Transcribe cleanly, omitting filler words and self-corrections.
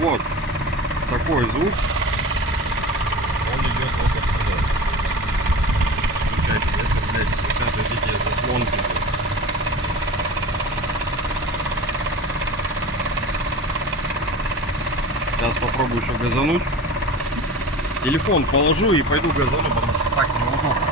Вот такой звук. Он идет вот отсюда. Включайте, это, блядь, вот эти заслонки. Сейчас попробую еще газануть. Телефон положу и пойду газану, потому что так неудобно.